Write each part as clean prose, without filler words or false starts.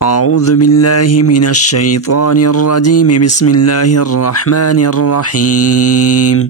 اعوذ باللہ من الشیطان الرجیم بسم اللہ الرحمن الرحیم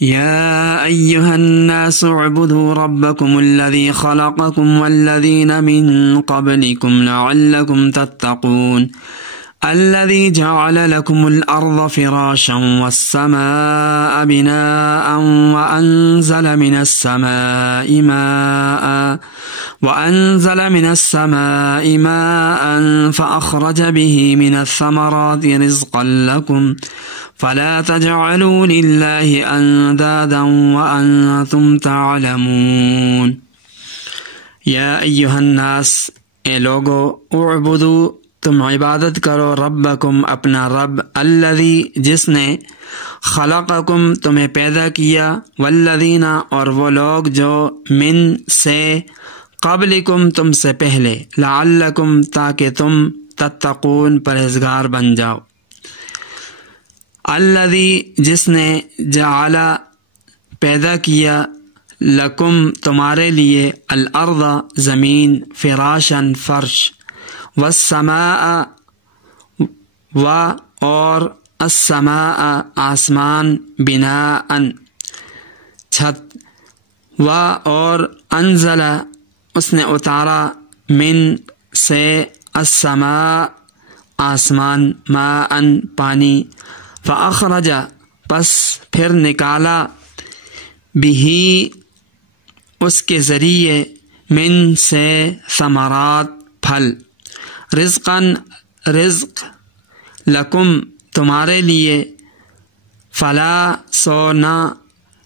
یا ایہا الناس اعبدوا ربکم الذی خلقکم والذین من قبلکم لعلکم تتقون الذي جعل لكم الأرض فراشا والسماء بناء وأنزل من السماء ماء فأخرج به من الثمرات رزقا لكم فلا تجعلوا لله أندادا وأنتم تعلمون یا ایہا الناس، اے لوگو، اعبدوا، تم عبادت کرو، ربکم، اپنا رب، الذی، جس نے، خلقکم، تمہیں پیدا کیا، والذین، اور وہ لوگ جو، من، سے، قبلکم، تم سے پہلے، لعلکم، تاکہ تم، تتقون، پرہیزگار بن جاؤ، الذی، جس نے، جعل، پیدا کیا، لکم، تمہارے لیے، الارض، زمین، فراشاً، فرش، والسماء، اور السماء، آسمان، بناء، چھت، اور انزل، اس نے اتارا، من، سے، السماء، آسمان، ماء، پانی، فاخرج، پس پھر نکالا، بھی، اس کے ذریعے، من، سے، ثمرات، پھل، رزقاً، رزق، لکم، تمہارے لیے، فلا، سو نہ،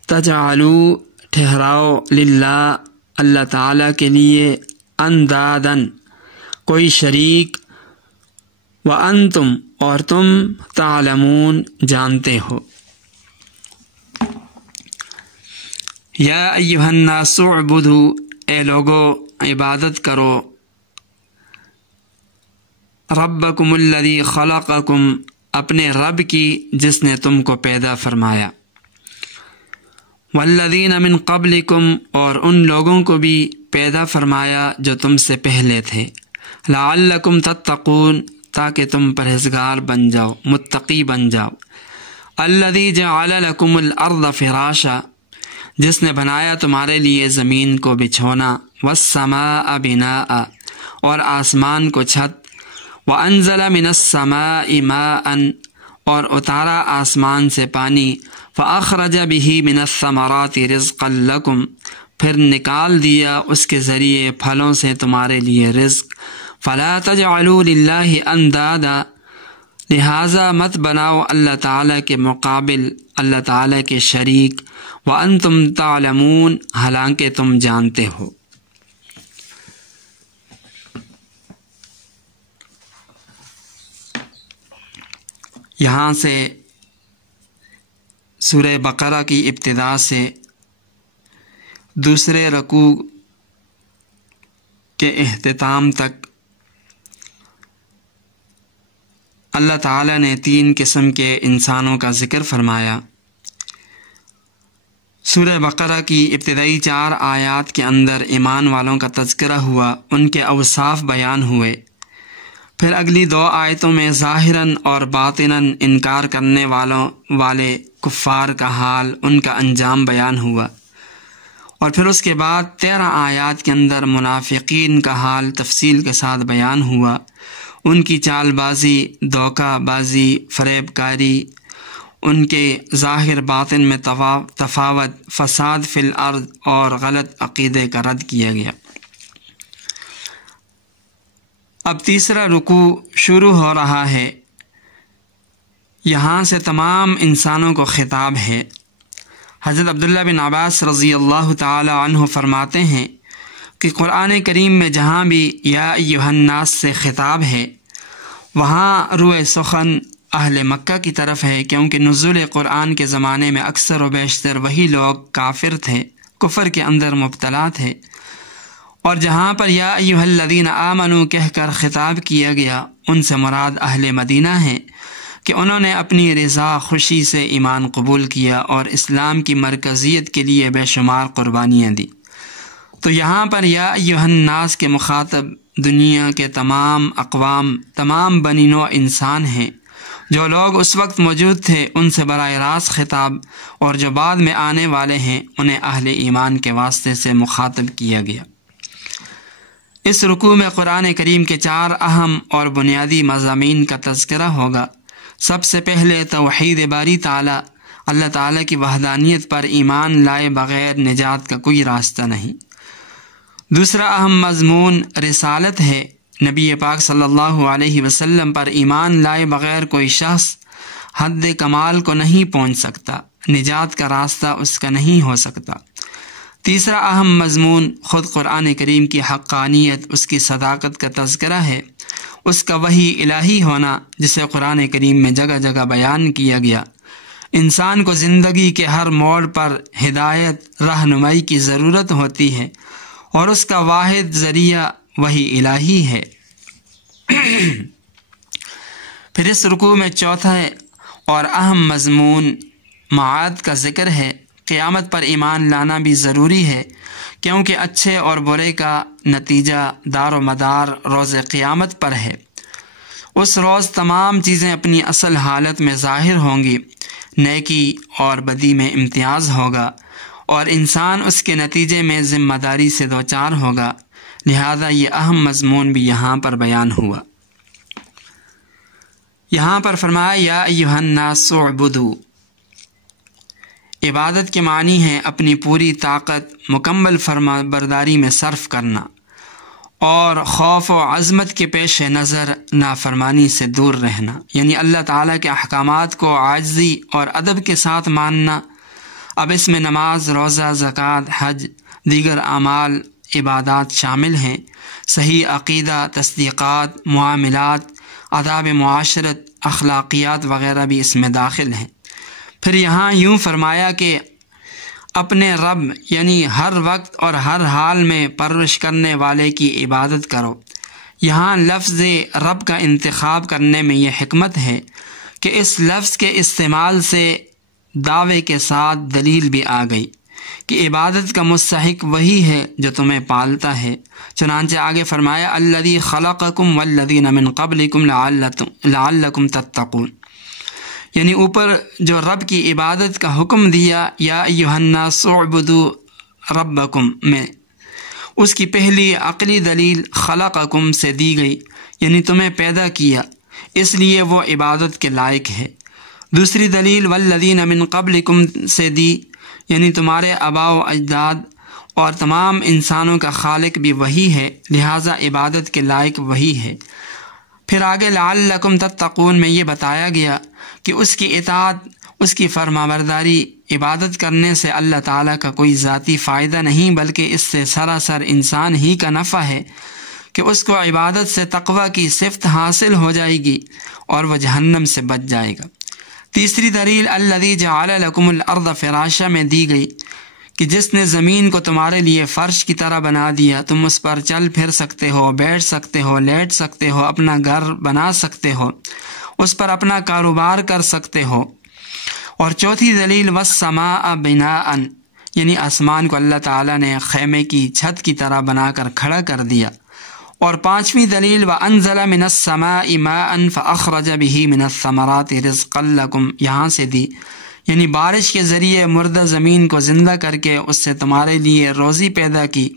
تجعلوا، ٹھہراؤ، للہ، اللہ تعالیٰ کے لیے، اندادن، کوئی شریک، وانتم، اور تم، تعلمون، جانتے ہو۔ یا ایہا الناس اعبدوا، اے لوگو، عبادت کرو، ربکم الذی خلقکم، اپنے رب کی جس نے تم کو پیدا فرمایا، والذین من قبلکم، اور ان لوگوں کو بھی پیدا فرمایا جو تم سے پہلے تھے، لعلکم تتقون، تاکہ تم پرہیزگار بن جاؤ، متقی بن جاؤ، الذی جعل لکم الارض فراشا، جس نے بنایا تمہارے لیے زمین کو بچھونا، والسماء بناء، اور آسمان کو چھت، وانزل من السماء ماء، اور اتارا آسمان سے پانی، فاخرج به من الثمرات رزقا لکم، پھر نکال دیا اس کے ذریعے پھلوں سے تمہارے لیے رزق، فلا تجعلوا للہ اندادا، لہٰذا مت بناؤ اللہ تعالیٰ کے مقابل، اللہ تعالیٰ کے شریک، وانتم تعلمون، حالانکہ تم جانتے ہو۔ یہاں سے سورہ بقرہ کی ابتدا سے دوسرے رکوع کے اختتام تک اللہ تعالیٰ نے 3 قسم کے انسانوں کا ذکر فرمایا۔ سورہ بقرہ کی ابتدائی 4 آیات کے اندر ایمان والوں کا تذکرہ ہوا، ان کے اوصاف بیان ہوئے، پھر اگلی 2 آیتوں میں ظاہراً اور باطناً انکار کرنے والے کفار کا حال، ان کا انجام بیان ہوا، اور پھر اس کے بعد 13 آیات کے اندر منافقین کا حال تفصیل کے ساتھ بیان ہوا، ان کی چال بازی، دھوکہ بازی، فریب کاری، ان کے ظاہر باطن میں تفاوت، فساد فی الارض، اور غلط عقیدے کا رد کیا گیا۔ اب تیسرا رکوع شروع ہو رہا ہے، یہاں سے تمام انسانوں کو خطاب ہے۔ حضرت عبداللہ بن عباس رضی اللہ تعالی عنہ فرماتے ہیں کہ قرآن کریم میں جہاں بھی یا ایھا الناس سے خطاب ہے، وہاں روئے سخن اہل مکہ کی طرف ہے، کیونکہ نزول قرآن کے زمانے میں اکثر و بیشتر وہی لوگ کافر تھے، کفر کے اندر مبتلا تھے، اور جہاں پر یا ایھا الذین آمنوا کہہ کر خطاب کیا گیا، ان سے مراد اہل مدینہ ہیں کہ انہوں نے اپنی رضا خوشی سے ایمان قبول کیا اور اسلام کی مرکزیت کے لیے بے شمار قربانیاں دی۔ تو یہاں پر یا ایھا الناس کے مخاطب دنیا کے تمام اقوام، تمام بنی نوع انسان ہیں۔ جو لوگ اس وقت موجود تھے ان سے براہ راست خطاب، اور جو بعد میں آنے والے ہیں انہیں اہل ایمان کے واسطے سے مخاطب کیا گیا۔ اس رکوع میں قرآن کریم کے 4 اہم اور بنیادی مضامین کا تذکرہ ہوگا۔ سب سے پہلے توحید باری تعالیٰ، اللہ تعالیٰ کی وحدانیت پر ایمان لائے بغیر نجات کا کوئی راستہ نہیں۔ دوسرا اہم مضمون رسالت ہے، نبی پاک صلی اللہ علیہ وسلم پر ایمان لائے بغیر کوئی شخص حد کمال کو نہیں پہنچ سکتا، نجات کا راستہ اس کا نہیں ہو سکتا۔ تیسرا اہم مضمون خود قرآن کریم کی حقانیت، اس کی صداقت کا تذکرہ ہے، اس کا وحی الہی ہونا جسے قرآن کریم میں جگہ جگہ بیان کیا گیا۔ انسان کو زندگی کے ہر موڑ پر ہدایت، رہنمائی کی ضرورت ہوتی ہے، اور اس کا واحد ذریعہ وحی الہی ہے۔ پھر اس رکوع میں چوتھا اور اہم مضمون معاد کا ذکر ہے۔ قیامت پر ایمان لانا بھی ضروری ہے، کیونکہ اچھے اور برے کا نتیجہ دار و مدار روز قیامت پر ہے۔ اس روز تمام چیزیں اپنی اصل حالت میں ظاہر ہوں گی، نیکی اور بدی میں امتیاز ہوگا، اور انسان اس کے نتیجے میں ذمہ داری سے دوچار ہوگا، لہذا یہ اہم مضمون بھی یہاں پر بیان ہوا۔ یہاں پر فرمایا یا ایھا الناس اعبدوا، عبادت کے معنی ہے اپنی پوری طاقت مکمل فرما برداری میں صرف کرنا، اور خوف و عظمت کے پیش نظر نافرمانی سے دور رہنا، یعنی اللہ تعالیٰ کے احکامات کو عاجزی اور ادب کے ساتھ ماننا۔ اب اس میں نماز، روزہ، زکوٰۃ، حج، دیگر اعمال عبادات شامل ہیں۔ صحیح عقیدہ، تصدیقات، معاملات، آداب معاشرت، اخلاقیات وغیرہ بھی اس میں داخل ہیں۔ پھر یہاں یوں فرمایا کہ اپنے رب یعنی ہر وقت اور ہر حال میں پرورش کرنے والے کی عبادت کرو۔ یہاں لفظ رب کا انتخاب کرنے میں یہ حکمت ہے کہ اس لفظ کے استعمال سے دعوے کے ساتھ دلیل بھی آ گئی کہ عبادت کا مستحق وہی ہے جو تمہیں پالتا ہے۔ چنانچہ آگے فرمایا الذی خلقکم والذین من قبلکم لعلکم تتقون، یعنی اوپر جو رب کی عبادت کا حکم دیا یا ایھا الناس اعبدوا ربکم میں، اس کی پہلی عقلی دلیل خلقکم سے دی گئی، یعنی تمہیں پیدا کیا، اس لیے وہ عبادت کے لائق ہے۔ دوسری دلیل والذین من قبلکم سے دی، یعنی تمہارے آباء و اجداد اور تمام انسانوں کا خالق بھی وہی ہے، لہٰذا عبادت کے لائق وہی ہے۔ پھر آگے لعلکم تتقون میں یہ بتایا گیا کہ اس کی اطاعت، اس کی فرمانبرداری، عبادت کرنے سے اللہ تعالیٰ کا کوئی ذاتی فائدہ نہیں، بلکہ اس سے سراسر انسان ہی کا نفع ہے کہ اس کو عبادت سے تقوی کی صفت حاصل ہو جائے گی اور وہ جہنم سے بچ جائے گا۔ تیسری دلیل الذی جعل لکم الارض فراشا میں دی گئی کہ جس نے زمین کو تمہارے لیے فرش کی طرح بنا دیا، تم اس پر چل پھر سکتے ہو، بیٹھ سکتے ہو، لیٹ سکتے ہو، اپنا گھر بنا سکتے ہو، اس پر اپنا کاروبار کر سکتے ہو۔ اور چوتھی دلیل والسماء بناء، یعنی آسمان کو اللہ تعالیٰ نے خیمے کی چھت کی طرح بنا کر کھڑا کر دیا۔ اور پانچویں دلیل وَأَنزَلَ مِنَ السَّمَاءِ مَاءً فَأَخْرَجَ بِهِ مِنَ الثَّمَرَاتِ رِزْقًا لَكُمْ، یہاں سے دی، یعنی بارش کے ذریعے مردہ زمین کو زندہ کر کے اس سے تمہارے لیے روزی پیدا کی۔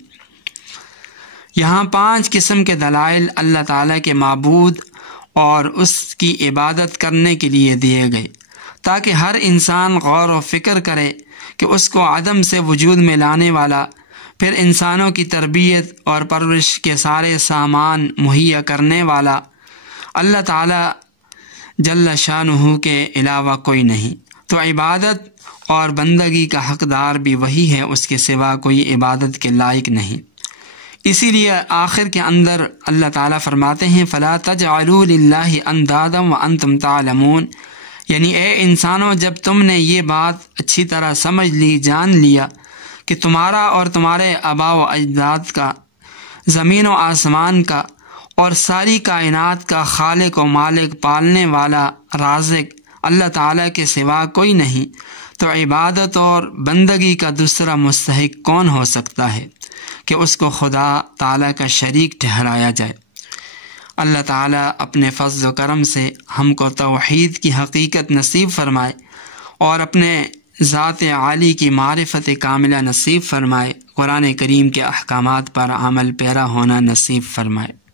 یہاں 5 قسم کے دلائل اللہ تعالیٰ کے معبود اور اس کی عبادت کرنے کے لیے دیے گئے، تاکہ ہر انسان غور و فکر کرے کہ اس کو عدم سے وجود میں لانے والا، پھر انسانوں کی تربیت اور پرورش کے سارے سامان مہیا کرنے والا اللہ تعالیٰ جل شانہ کے علاوہ کوئی نہیں۔ تو عبادت اور بندگی کا حقدار بھی وہی ہے، اس کے سوا کوئی عبادت کے لائق نہیں۔ اسی لیے آخر کے اندر اللہ تعالیٰ فرماتے ہیں فَلَا تَجْعَلُوا لِلَّهِ أَنْدَادًا وَأَنْتُمْ تَعْلَمُونَ، یعنی اے انسانوں جب تم نے یہ بات اچھی طرح سمجھ لی، جان لیا کہ تمہارا اور تمہارے آباء و اجداد کا، زمین و آسمان کا اور ساری کائنات کا خالق و مالک، پالنے والا، رازق اللہ تعالیٰ کے سوا کوئی نہیں، تو عبادت اور بندگی کا دوسرا مستحق کون ہو سکتا ہے؟ کہ اس کو خدا تعالیٰ کا شریک ٹھہرایا جائے۔ اللہ تعالیٰ اپنے فضل و کرم سے ہم کو توحید کی حقیقت نصیب فرمائے اور اپنے ذات عالی کی معرفت کاملہ نصیب فرمائے، قرآن کریم کے احکامات پر عمل پیرا ہونا نصیب فرمائے۔